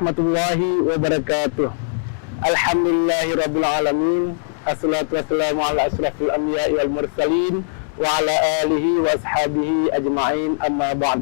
warahmatullahi wabarakatuh. Alhamdulillahirabbil alamin. Assalatu wassalamu ala asyrafil anbiya'i wal mursalin wa ala alihi wa ashabihi ajma'in, amma ba'd.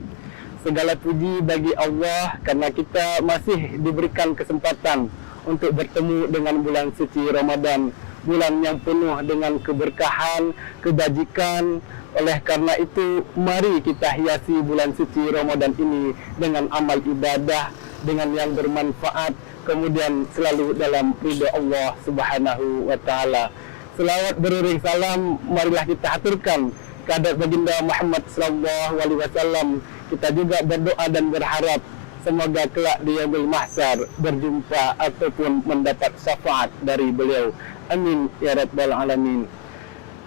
Segala puji bagi Allah kerana kita masih diberikan kesempatan untuk bertemu dengan bulan suci Ramadan, bulan yang penuh dengan keberkahan, kebajikan. Oleh karena itu, mari kita hiasi bulan suci Ramadan ini dengan amal ibadah, dengan yang bermanfaat, kemudian selalu dalam ridha Allah Subhanahu wa taala. Selawat beriring salam marilah kita haturkan kepada baginda Muhammad sallallahu alaihi wasallam. Kita juga berdoa dan berharap semoga kelak di yaumul mahsyar berjumpa ataupun mendapat syafaat dari beliau. Amin ya rabbal alamin.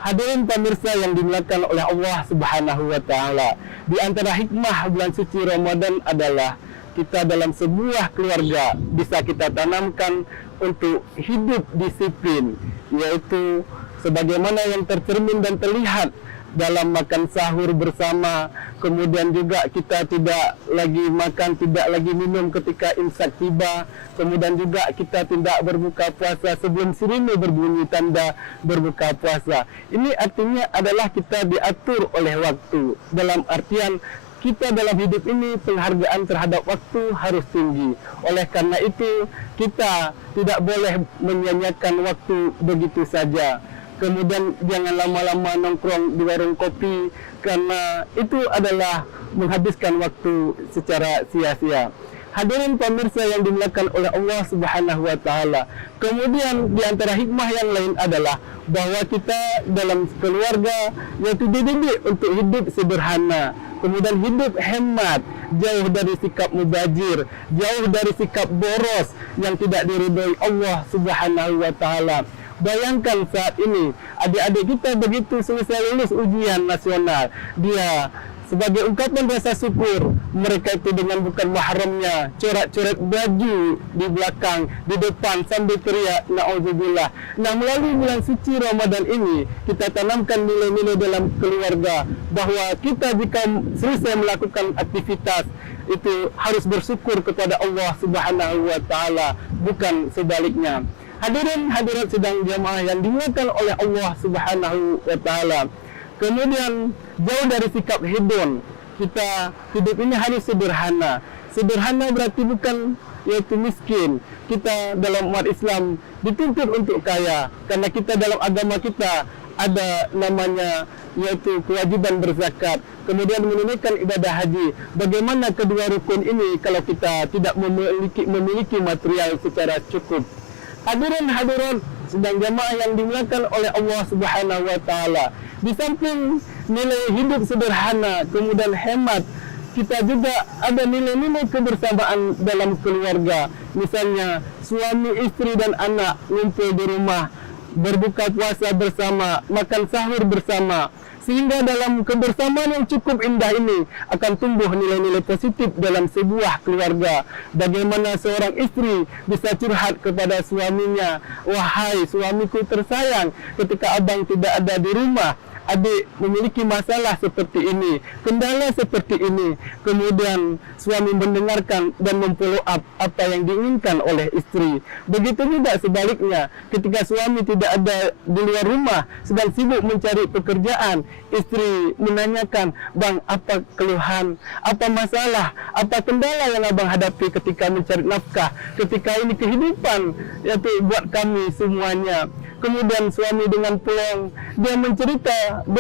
Hadirin pemirsa yang dimuliakan oleh Allah Subhanahu wa taala, di antara hikmah bulan suci Ramadan adalah kita dalam sebuah keluarga bisa kita tanamkan untuk hidup disiplin, yaitu sebagaimana yang tercermin dan terlihat dalam makan sahur bersama, kemudian juga kita tidak lagi makan, tidak lagi minum ketika imsak tiba, kemudian juga kita tidak berbuka puasa sebelum sirine berbunyi tanda berbuka puasa. Ini artinya adalah kita diatur oleh waktu, dalam artian kita dalam hidup ini penghargaan terhadap waktu harus tinggi. Oleh karena itu kita tidak boleh menyia-nyiakan waktu begitu saja. Kemudian jangan lama-lama nongkrong di warung kopi, karena itu adalah menghabiskan waktu secara sia-sia. Hadirin pemirsa yang dimuliakan oleh Allah Subhanahu wa taala. Kemudian di antara hikmah yang lain adalah bahwa kita dalam keluarga yaitu dididik untuk hidup sederhana, kemudian hidup hemat, jauh dari sikap mubazir, jauh dari sikap boros yang tidak diridhoi Allah Subhanahu wa taala. Bayangkan saat ini adik-adik kita begitu selesai lulus ujian nasional, dia sebagai ungkapan rasa syukur, mereka itu dengan bukan mahramnya coret-coret baju di belakang, di depan sambil teriak na'udzubillah. Nah, melalui bulan suci Ramadan ini kita tanamkan nilai-nilai dalam keluarga bahwa kita jika selesai melakukan aktivitas itu harus bersyukur kepada Allah Subhanahu wa taala, bukan sebaliknya. Hadirin hadirat sedang jamaah yang dimuliakan oleh Allah Subhanahu wa taala. Kemudian jauh dari sikap hedon. Kita hidup ini harus sederhana. Sederhana berarti bukan yaitu miskin. Kita dalam umat Islam dituntut untuk kaya, karena kita dalam agama kita ada namanya yaitu kewajiban berzakat, kemudian menunaikan ibadah haji. Bagaimana kedua rukun ini kalau kita tidak memiliki material secara cukup? Hadirin hadirat sedang jamaah yang dimuliakan oleh Allah Subhanahu wa taala. Di samping nilai hidup sederhana, kemudian hemat, kita juga ada nilai-nilai kebersamaan dalam keluarga. Misalnya suami, istri dan anak ngumpul di rumah, berbuka puasa bersama, makan sahur bersama. Sehingga dalam kebersamaan yang cukup indah ini akan tumbuh nilai-nilai positif dalam sebuah keluarga. Bagaimana seorang istri bisa curhat kepada suaminya, "Wahai suamiku tersayang, ketika abang tidak ada di rumah, adik memiliki masalah seperti ini, kendala seperti ini." Kemudian suami mendengarkan dan memfollow up apa yang diinginkan oleh istri. Begitu juga sebaliknya, ketika suami tidak ada di luar rumah, sedang sibuk mencari pekerjaan, istri menanyakan, "Bang, apa keluhan, apa masalah, apa kendala yang abang hadapi ketika mencari nafkah, ketika ini kehidupan yaitu buat kami semuanya." Kemudian suami dengan pelong, dia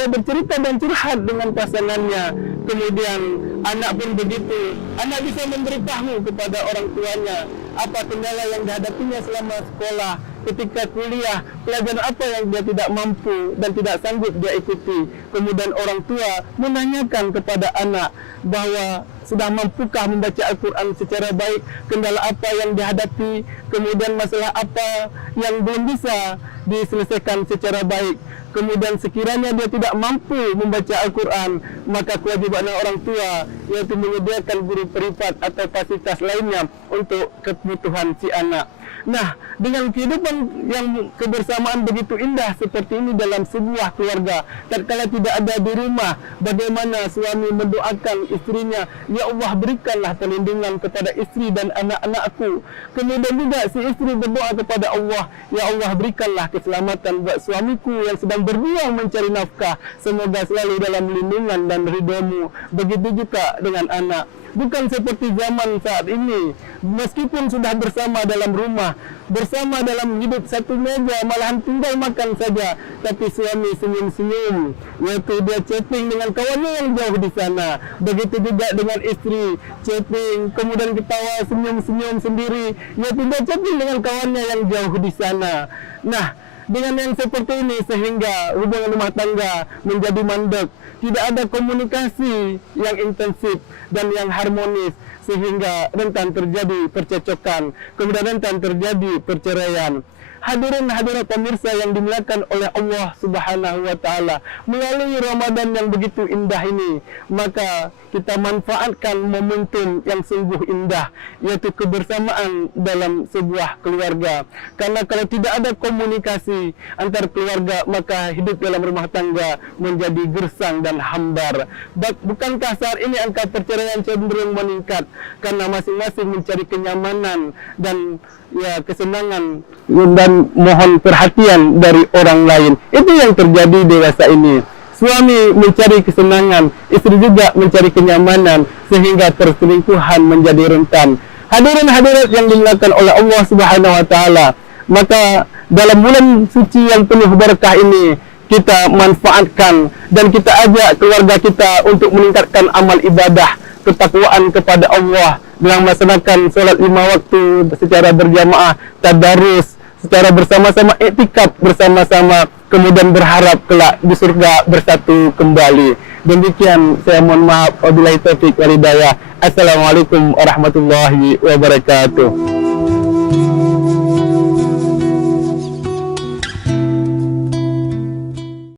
bercerita dan curhat dengan pasangannya. Kemudian anak pun begitu, anak bisa memberitahu kepada orang tuanya apa kendala yang dihadapinya selama sekolah, ketika kuliah, pelajaran apa yang dia tidak mampu dan tidak sanggup dia ikuti. Kemudian orang tua menanyakan kepada anak bahwa sudah mampukah membaca Al-Quran secara baik, kendala apa yang dihadapi, kemudian masalah apa yang belum bisa diselesaikan secara baik. Kemudian sekiranya dia tidak mampu membaca Al-Quran, maka kewajiban orang tua yaitu menyediakan guru privat atau fasilitas lainnya untuk kebutuhan si anak. Nah, dengan kehidupan yang kebersamaan begitu indah seperti ini dalam sebuah keluarga, tatkala tidak ada di rumah, bagaimana suami mendoakan istrinya Ya Allah, berikanlah perlindungan kepada isteri dan anak-anakku. Kemudian juga si isteri berdoa kepada Allah, ya Allah, berikanlah keselamatan buat suamiku yang sedang berjuang mencari nafkah. Semoga selalu dalam lindungan dan ridha-Mu. Begitu juga dengan anak. Bukan seperti zaman saat ini, meskipun sudah bersama dalam rumah, bersama dalam hidup satu meja, malahan tinggal makan saja, tapi suami senyum-senyum, yaitu dia chatting dengan kawannya yang jauh di sana. Begitu juga dengan istri, chatting, kemudian ketawa senyum-senyum sendiri, yaitu dia chatting dengan kawannya yang jauh di sana. Nah, dengan yang seperti ini sehingga hubungan rumah tangga menjadi mandek, tidak ada komunikasi yang intensif dan yang harmonis, sehingga rentan terjadi percecokan, kemudian rentan terjadi perceraian. Hadirin hadirat pemirsa yang dimuliakan oleh Allah Subhanahu wa taala, melalui Ramadan yang begitu indah ini, maka kita manfaatkan momentum yang sungguh indah, yaitu kebersamaan dalam sebuah keluarga. Karena kalau tidak ada komunikasi antar keluarga, maka hidup dalam rumah tangga menjadi gersang dan hambar. Bukankah saat ini angka perceraian cenderung meningkat karena masing-masing mencari kenyamanan dan kesenangan dan mohon perhatian dari orang lain. Itu yang terjadi dewasa ini. Suami mencari kesenangan, istri juga mencari kenyamanan, sehingga perselingkuhan menjadi rentan. Hadirin hadirat yang dimuliakan oleh Allah Subhanahu wa taala, maka dalam bulan suci yang penuh berkah ini, kita manfaatkan dan kita ajak keluarga kita untuk meningkatkan amal ibadah, ketakwaan kepada Allah dengan melaksanakan solat 5 waktu secara berjamaah, tadarus secara bersama-sama, iktikaf bersama-sama, kemudian berharap kelak di surga bersatu kembali. Demikian, saya mohon maaf, wabillahi taufiq wal hidayah. Assalamualaikum warahmatullahi wabarakatuh.